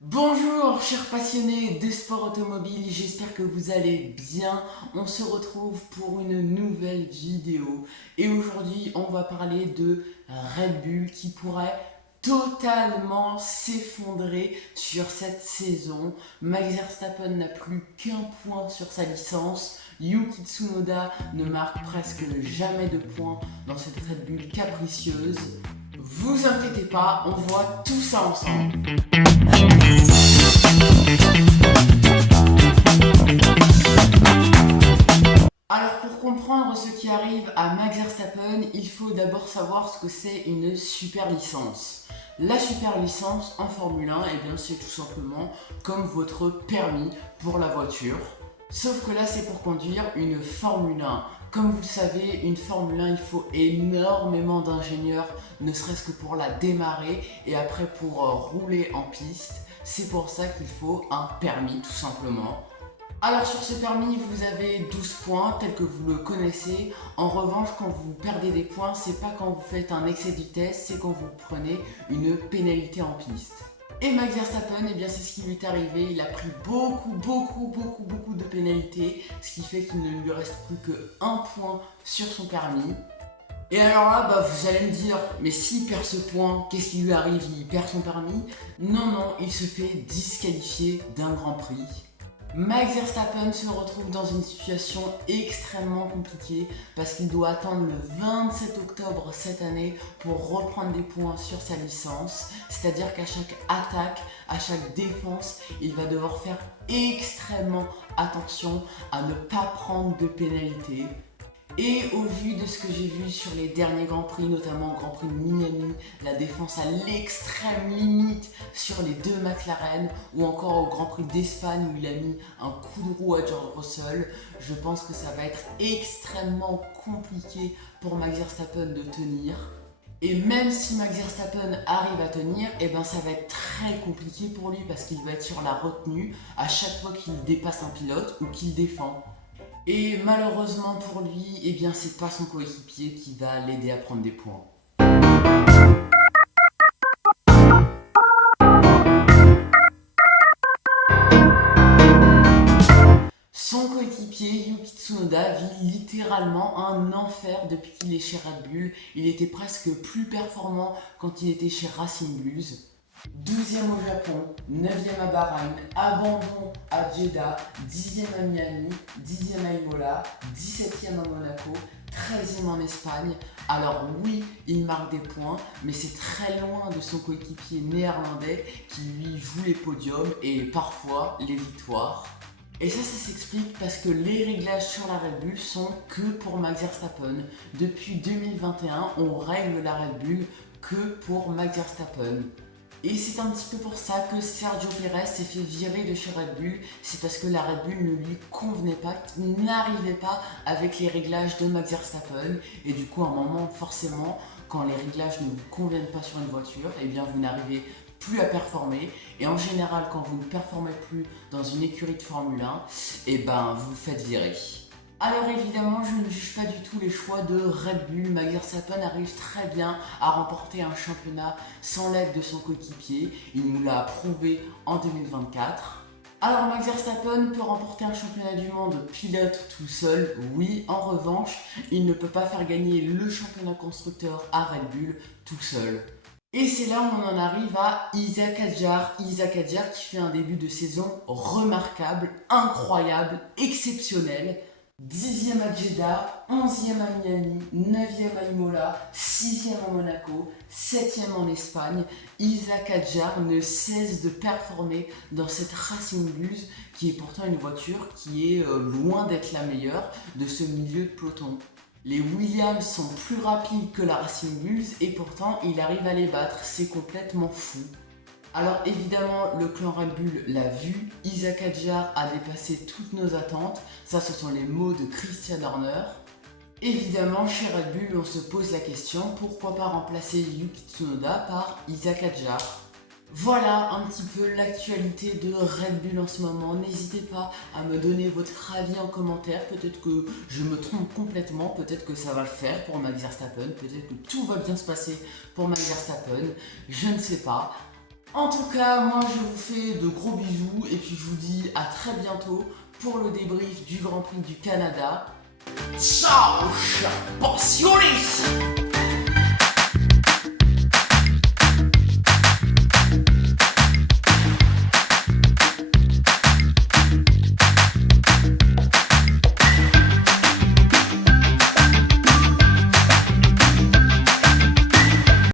Bonjour chers passionnés des sports automobiles, j'espère que vous allez bien. On se retrouve pour une nouvelle vidéo et aujourd'hui on va parler de Red Bull qui pourrait totalement s'effondrer sur cette saison. Max Verstappen n'a plus qu'un point sur sa licence. Yuki Tsunoda ne marque presque jamais de points dans cette Red Bull capricieuse. Vous inquiétez pas, on voit tout ça ensemble. Alors pour comprendre ce qui arrive à Max Verstappen, il faut d'abord savoir ce que c'est une super licence. La super licence en Formule 1, eh bien c'est tout simplement comme votre permis pour la voiture. Sauf que là c'est pour conduire une Formule 1. Comme vous le savez, une Formule 1, il faut énormément d'ingénieurs, ne serait-ce que pour la démarrer et après pour rouler en piste. C'est pour ça qu'il faut un permis tout simplement. Alors sur ce permis, vous avez 12 points tel que vous le connaissez. En revanche, quand vous perdez des points, c'est pas quand vous faites un excès de vitesse, c'est quand vous prenez une pénalité en piste. Et Max Verstappen, eh bien c'est ce qui lui est arrivé, il a pris beaucoup de pénalités, ce qui fait qu'il ne lui reste plus que 1 point sur son permis. Et alors là, vous allez me dire, mais s'il perd ce point, qu'est-ce qui lui arrive? Il perd son permis? Non, il se fait disqualifier d'un Grand Prix. Max Verstappen se retrouve dans une situation extrêmement compliquée parce qu'il doit attendre le 27 octobre cette année pour reprendre des points sur sa licence. C'est-à-dire qu'à chaque attaque, à chaque défense, il va devoir faire extrêmement attention à ne pas prendre de pénalité. Et au vu de ce que j'ai vu sur les derniers Grands Prix, notamment au Grand Prix de Miami, la défense à l'extrême limite sur les deux McLaren, ou encore au Grand Prix d'Espagne où il a mis un coup de roue à George Russell, je pense que ça va être extrêmement compliqué pour Max Verstappen de tenir. Et même si Max Verstappen arrive à tenir, eh ben ça va être très compliqué pour lui parce qu'il va être sur la retenue à chaque fois qu'il dépasse un pilote ou qu'il défend. Et malheureusement pour lui, eh bien c'est pas son coéquipier qui va l'aider à prendre des points. Son coéquipier Yuki Tsunoda vit littéralement un enfer depuis qu'il est chez Red Bull. Il était presque plus performant quand il était chez Racing Bulls. 12e au Japon, 9e à Bahreïn, abandon à Jeddah, 10e à Miami, 10e à Imola, 17e à Monaco, 13e en Espagne. Alors oui, il marque des points, mais c'est très loin de son coéquipier néerlandais qui lui joue les podiums et parfois les victoires. Et ça s'explique parce que les réglages sur la Red Bull sont que pour Max Verstappen. Depuis 2021, on règle la Red Bull que pour Max Verstappen. Et c'est un petit peu pour ça que Sergio Pérez s'est fait virer de chez Red Bull. C'est parce que la Red Bull ne lui convenait pas, qu'il n'arrivait pas avec les réglages de Max Verstappen. Et du coup, à un moment, forcément, quand les réglages ne vous conviennent pas sur une voiture, eh bien vous n'arrivez plus à performer. Et en général, quand vous ne performez plus dans une écurie de Formule 1, eh ben vous vous faites virer. Alors évidemment, je ne juge pas du tout les choix de Red Bull. Max Verstappen arrive très bien à remporter un championnat sans l'aide de son coéquipier. Il nous l'a prouvé en 2024. Alors Max Verstappen peut remporter un championnat du monde pilote tout seul, oui. En revanche, il ne peut pas faire gagner le championnat constructeur à Red Bull tout seul. Et c'est là où on en arrive à Isack Hadjar. Isack Hadjar qui fait un début de saison remarquable, incroyable, exceptionnel. 10e à Jeddah, 11e à Miami, 9e à Imola, 6e à Monaco, 7e en Espagne. Isack Hadjar ne cesse de performer dans cette Racing Bulls qui est pourtant une voiture qui est loin d'être la meilleure de ce milieu de peloton. Les Williams sont plus rapides que la Racing Bulls et pourtant il arrive à les battre, c'est complètement fou. Alors évidemment, le clan Red Bull l'a vu, Isack Hadjar a dépassé toutes nos attentes, ça ce sont les mots de Christian Horner. Évidemment, chez Red Bull, on se pose la question, pourquoi pas remplacer Yuki Tsunoda par Isack Hadjar? Voilà un petit peu l'actualité de Red Bull en ce moment. N'hésitez pas à me donner votre avis en commentaire. Peut-être que je me trompe complètement, peut-être que ça va le faire pour Max Verstappen, peut-être que tout va bien se passer pour Max Verstappen, je ne sais pas. En tout cas, moi je vous fais de gros bisous et puis je vous dis à très bientôt pour le débrief du Grand Prix du Canada. Ciao, chers passionnés!